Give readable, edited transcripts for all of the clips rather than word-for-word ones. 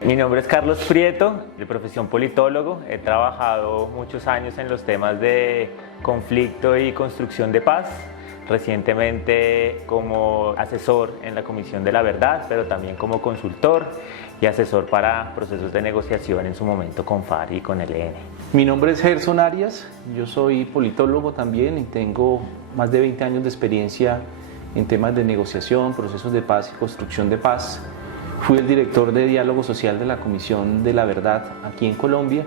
Mi nombre es Carlos Prieto, de profesión politólogo. He trabajado muchos años en los temas de conflicto y construcción de paz. Recientemente como asesor en la Comisión de la Verdad, pero también como consultor y asesor para procesos de negociación en su momento con FARC y con el ELN. Mi nombre es Gerson Arias, yo soy politólogo también y tengo más de 20 años de experiencia en temas de negociación, procesos de paz y construcción de paz. Fui el director de diálogo social de la Comisión de la Verdad aquí en Colombia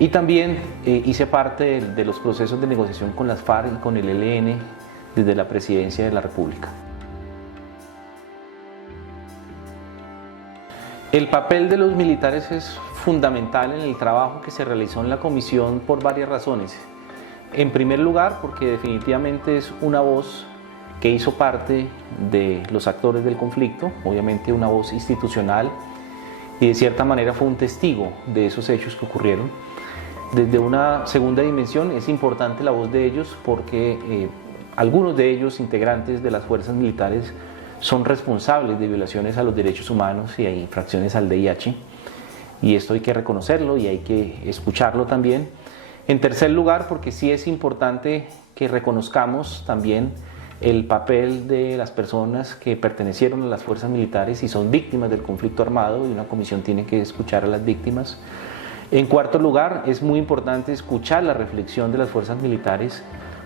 y también hice parte de los procesos de negociación con las FARC y con el ELN desde la Presidencia de la República. El papel de los militares es fundamental en el trabajo que se realizó en la Comisión por varias razones. En primer lugar, porque definitivamente es una voz que hizo parte de los actores del conflicto, obviamente una voz institucional, y de cierta manera fue un testigo de esos hechos que ocurrieron. Desde una segunda dimensión es importante la voz de ellos porque algunos de ellos, integrantes de las fuerzas militares, son responsables de violaciones a los derechos humanos y a infracciones al VIH, y esto hay que reconocerlo y hay que escucharlo también. En tercer lugar, porque sí es importante que reconozcamos también el papel de las personas que pertenecieron a las fuerzas militares y son víctimas del conflicto armado, y una comisión tiene que escuchar a las víctimas. En cuarto lugar, es muy importante escuchar la reflexión de las fuerzas militares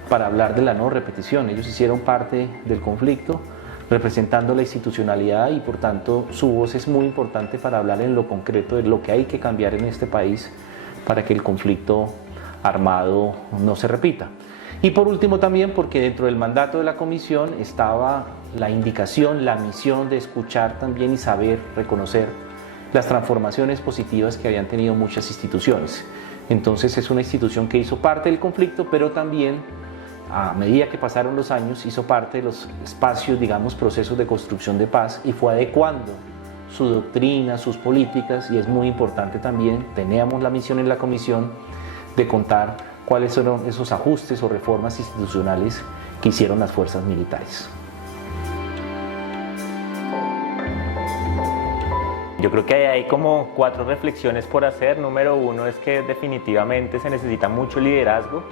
para hablar de la no repetición. Ellos hicieron parte del conflicto representando la institucionalidad y por tanto su voz es muy importante para hablar en lo concreto de lo que hay que cambiar en este país para que el conflicto armado no se repita. Y por último también porque dentro del mandato de la comisión estaba la indicación, la misión de escuchar también y saber reconocer las transformaciones positivas que habían tenido muchas instituciones. Entonces es una institución que hizo parte del conflicto, pero también a medida que pasaron los años hizo parte de los espacios, digamos, procesos de construcción de paz y fue adecuando su doctrina, sus políticas, y es muy importante también, teníamos la misión en la comisión de contar cuáles fueron esos ajustes o reformas institucionales que hicieron las fuerzas militares. Yo creo que hay como 4 reflexiones por hacer. Número 1 es que definitivamente se necesita mucho liderazgo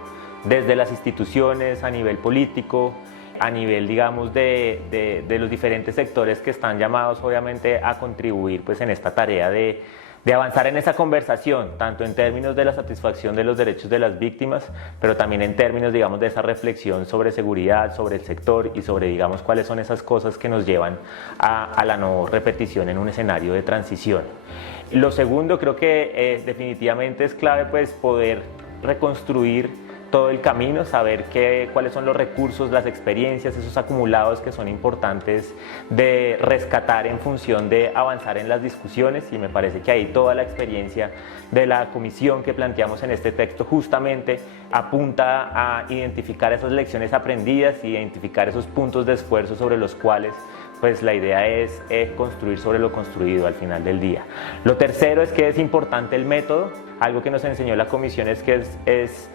desde las instituciones, a nivel político, a nivel, digamos, de los diferentes sectores que están llamados obviamente a contribuir pues en esta tarea de avanzar en esa conversación, tanto en términos de la satisfacción de los derechos de las víctimas, pero también en términos, digamos, de esa reflexión sobre seguridad, sobre el sector y sobre, digamos, cuáles son esas cosas que nos llevan a la no repetición en un escenario de transición. Lo segundo, creo que definitivamente es clave pues poder reconstruir todo el camino, saber cuáles son los recursos, las experiencias, esos acumulados que son importantes de rescatar en función de avanzar en las discusiones, y me parece que ahí toda la experiencia de la comisión que planteamos en este texto justamente apunta a identificar esas lecciones aprendidas y identificar esos puntos de esfuerzo sobre los cuales pues la idea es construir sobre lo construido al final del día. Lo tercero es que es importante el método. Algo que nos enseñó la comisión es que es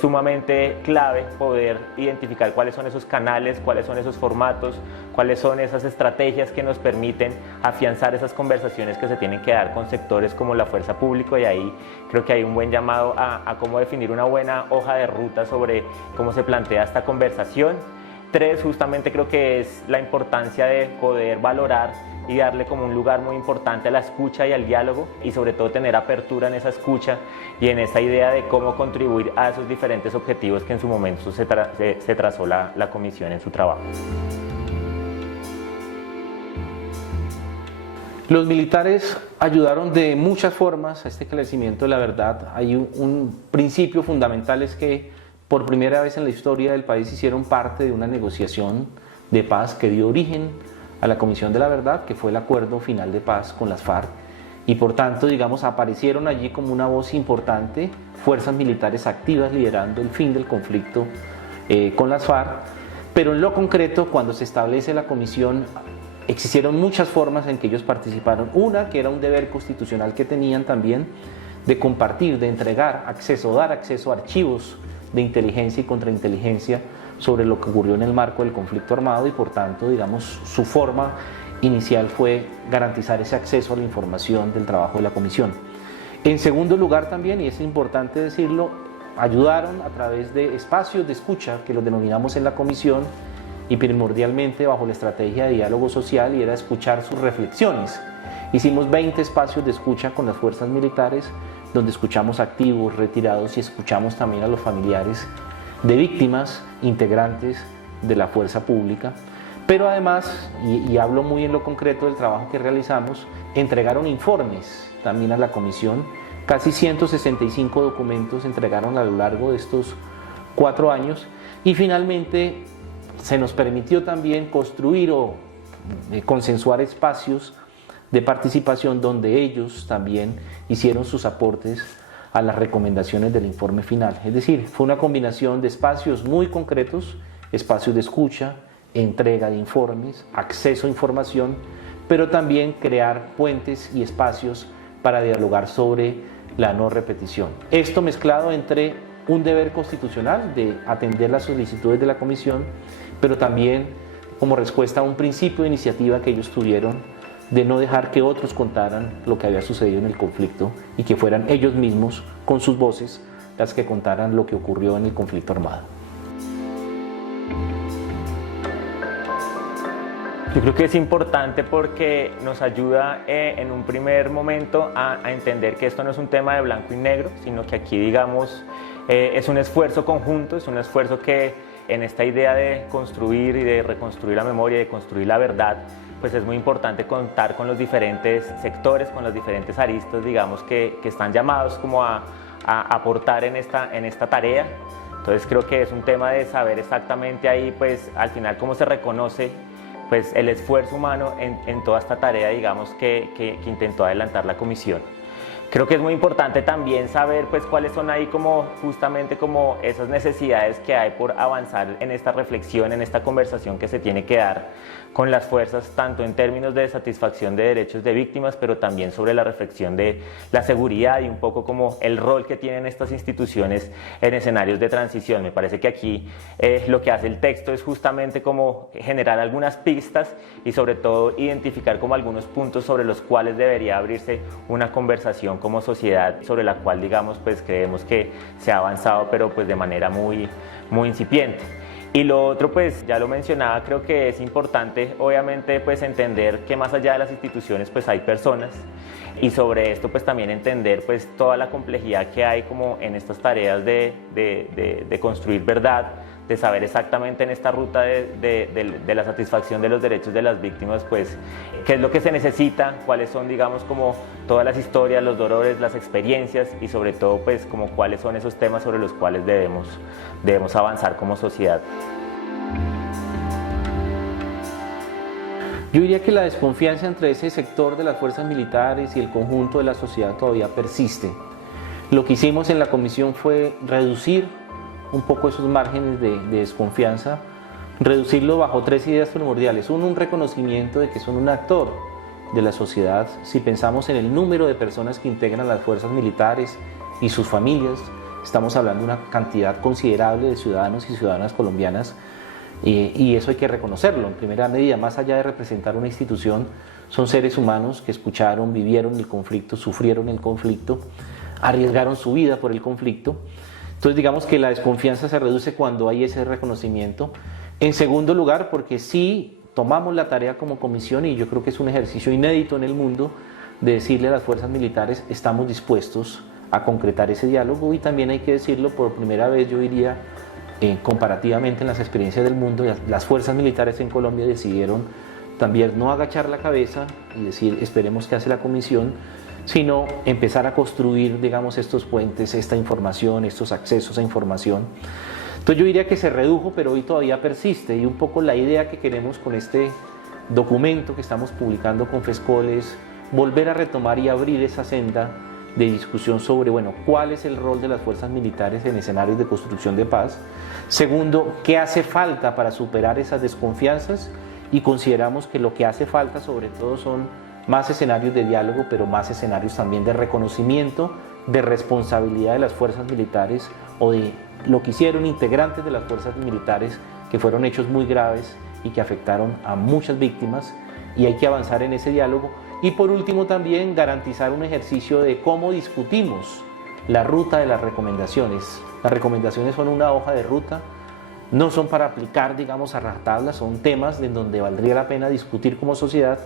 sumamente clave poder identificar cuáles son esos canales, cuáles son esos formatos, cuáles son esas estrategias que nos permiten afianzar esas conversaciones que se tienen que dar con sectores como la fuerza pública, y ahí creo que hay un buen llamado a cómo definir una buena hoja de ruta sobre cómo se plantea esta conversación. 3, justamente creo que es la importancia de poder valorar y darle como un lugar muy importante a la escucha y al diálogo, y sobre todo tener apertura en esa escucha y en esa idea de cómo contribuir a esos diferentes objetivos que en su momento se trazó la comisión en su trabajo. Los militares ayudaron de muchas formas a este esclarecimiento de la verdad. Hay un principio fundamental, es que por primera vez en la historia del país hicieron parte de una negociación de paz que dio origen a la Comisión de la Verdad, que fue el acuerdo final de paz con las FARC, y por tanto, digamos, aparecieron allí como una voz importante, fuerzas militares activas liderando el fin del conflicto con las FARC, pero en lo concreto, cuando se establece la comisión, existieron muchas formas en que ellos participaron. Una, que era un deber constitucional que tenían también, de compartir, de entregar acceso, dar acceso a archivos de inteligencia y contrainteligencia sobre lo que ocurrió en el marco del conflicto armado, y por tanto, digamos, su forma inicial fue garantizar ese acceso a la información del trabajo de la comisión. En segundo lugar también, y es importante decirlo, ayudaron a través de espacios de escucha, que los denominamos en la comisión, y primordialmente bajo la estrategia de diálogo social, y era escuchar sus reflexiones. Hicimos 20 espacios de escucha con las fuerzas militares, donde escuchamos activos, retirados, y escuchamos también a los familiares de víctimas, integrantes de la fuerza pública. Pero además, y hablo muy en lo concreto del trabajo que realizamos, entregaron informes también a la comisión. Casi 165 documentos entregaron a lo largo de estos 4 años, y finalmente se nos permitió también construir o consensuar espacios de participación donde ellos también hicieron sus aportes a las recomendaciones del informe final. Es decir, fue una combinación de espacios muy concretos, espacios de escucha, entrega de informes, acceso a información, pero también crear puentes y espacios para dialogar sobre la no repetición. Esto mezclado entre un deber constitucional de atender las solicitudes de la comisión, pero también como respuesta a un principio de iniciativa que ellos tuvieron de no dejar que otros contaran lo que había sucedido en el conflicto y que fueran ellos mismos, con sus voces, las que contaran lo que ocurrió en el conflicto armado. Yo creo que es importante porque nos ayuda en un primer momento a entender que esto no es un tema de blanco y negro, sino que aquí, digamos, es un esfuerzo conjunto, es un esfuerzo que en esta idea de construir y de reconstruir la memoria y de construir la verdad, pues es muy importante contar con los diferentes sectores, con los diferentes aristas, digamos, que están llamados como a aportar en esta tarea. Entonces creo que es un tema de saber exactamente ahí, pues al final cómo se reconoce pues el esfuerzo humano en toda esta tarea, digamos, que intentó adelantar la comisión. Creo que es muy importante también saber pues cuáles son ahí como justamente como esas necesidades que hay por avanzar en esta reflexión, en esta conversación que se tiene que dar con las fuerzas, tanto en términos de satisfacción de derechos de víctimas, pero también sobre la reflexión de la seguridad y un poco como el rol que tienen estas instituciones en escenarios de transición. Me parece que aquí lo que hace el texto es justamente como generar algunas pistas y sobre todo identificar como algunos puntos sobre los cuales debería abrirse una conversación como sociedad, sobre la cual digamos pues creemos que se ha avanzado, pero pues de manera muy incipiente. Y lo otro, pues ya lo mencionaba, creo que es importante obviamente pues entender que más allá de las instituciones pues hay personas, y sobre esto pues también entender pues toda la complejidad que hay como en estas tareas de construir verdad, de saber exactamente en esta ruta de la satisfacción de los derechos de las víctimas, pues qué es lo que se necesita, cuáles son, digamos, como todas las historias, los dolores, las experiencias, y sobre todo pues como cuáles son esos temas sobre los cuales debemos avanzar como sociedad. Yo diría que la desconfianza entre ese sector de las fuerzas militares y el conjunto de la sociedad todavía persiste. Lo que hicimos en la comisión fue reducir un poco esos márgenes de desconfianza, reducirlo bajo 3 ideas primordiales. Uno, un reconocimiento de que son un actor de la sociedad. Si pensamos en el número de personas que integran las fuerzas militares y sus familias, estamos hablando de una cantidad considerable de ciudadanos y ciudadanas colombianas, y eso hay que reconocerlo. En primera medida, más allá de representar una institución, son seres humanos que escucharon, vivieron el conflicto, sufrieron el conflicto, arriesgaron su vida por el conflicto. Entonces digamos que la desconfianza se reduce cuando hay ese reconocimiento. En segundo lugar, porque sí tomamos la tarea como comisión, y yo creo que es un ejercicio inédito en el mundo, de decirle a las fuerzas militares estamos dispuestos a concretar ese diálogo, y también hay que decirlo por primera vez, yo diría, comparativamente en las experiencias del mundo, las fuerzas militares en Colombia decidieron también no agachar la cabeza y decir esperemos qué hace la comisión, sino empezar a construir, digamos, estos puentes, esta información, estos accesos a información. Entonces yo diría que se redujo, pero hoy todavía persiste, y un poco la idea que queremos con este documento que estamos publicando con FESCOL es volver a retomar y abrir esa senda de discusión sobre, bueno, cuál es el rol de las fuerzas militares en escenarios de construcción de paz. Segundo, qué hace falta para superar esas desconfianzas, y consideramos que lo que hace falta sobre todo son más escenarios de diálogo, pero más escenarios también de reconocimiento, de responsabilidad de las fuerzas militares o de lo que hicieron integrantes de las fuerzas militares, que fueron hechos muy graves y que afectaron a muchas víctimas, y hay que avanzar en ese diálogo. Y por último también garantizar un ejercicio de cómo discutimos la ruta de las recomendaciones. Las recomendaciones son una hoja de ruta, no son para aplicar, digamos, a rajatabla, son temas en donde valdría la pena discutir como sociedad,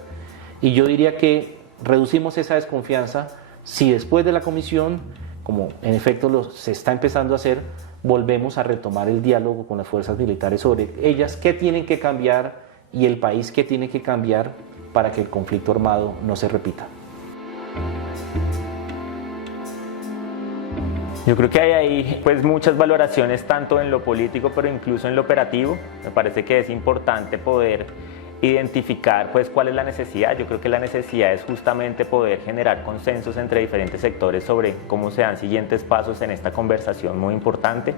y yo diría que reducimos esa desconfianza si después de la comisión, como en efecto se está empezando a hacer, volvemos a retomar el diálogo con las fuerzas militares sobre ellas, qué tienen que cambiar y el país qué tiene que cambiar para que el conflicto armado no se repita. Yo creo que hay ahí pues muchas valoraciones tanto en lo político pero incluso en lo operativo. Me parece que es importante poder identificar pues cuál es la necesidad. Yo creo que la necesidad es justamente poder generar consensos entre diferentes sectores sobre cómo se dan siguientes pasos en esta conversación muy importante.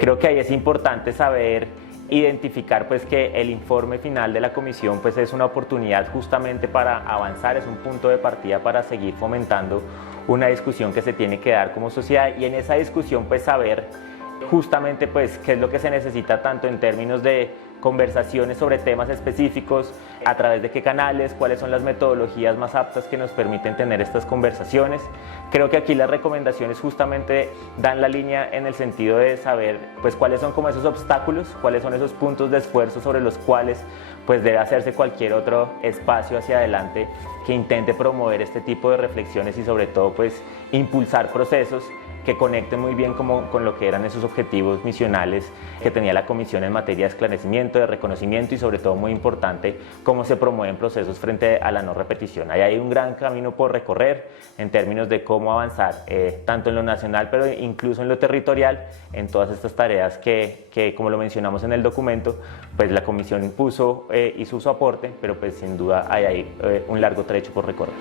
Creo que ahí es importante saber identificar pues que el informe final de la comisión pues es una oportunidad justamente para avanzar, es un punto de partida para seguir fomentando una discusión que se tiene que dar como sociedad, y en esa discusión pues saber justamente pues qué es lo que se necesita tanto en términos de conversaciones sobre temas específicos, a través de qué canales, cuáles son las metodologías más aptas que nos permiten tener estas conversaciones. Creo que aquí las recomendaciones justamente dan la línea en el sentido de saber pues cuáles son como esos obstáculos, cuáles son esos puntos de esfuerzo sobre los cuales pues debe hacerse cualquier otro espacio hacia adelante que intente promover este tipo de reflexiones y sobre todo pues impulsar procesos que conecten muy bien con lo que eran esos objetivos misionales que tenía la Comisión en materia de esclarecimiento, de reconocimiento y sobre todo muy importante cómo se promueven procesos frente a la no repetición. Ahí hay un gran camino por recorrer en términos de cómo avanzar tanto en lo nacional pero incluso en lo territorial en todas estas tareas que como lo mencionamos en el documento, pues la Comisión impuso, hizo su aporte, pero pues sin duda hay ahí un largo trecho por recorrer.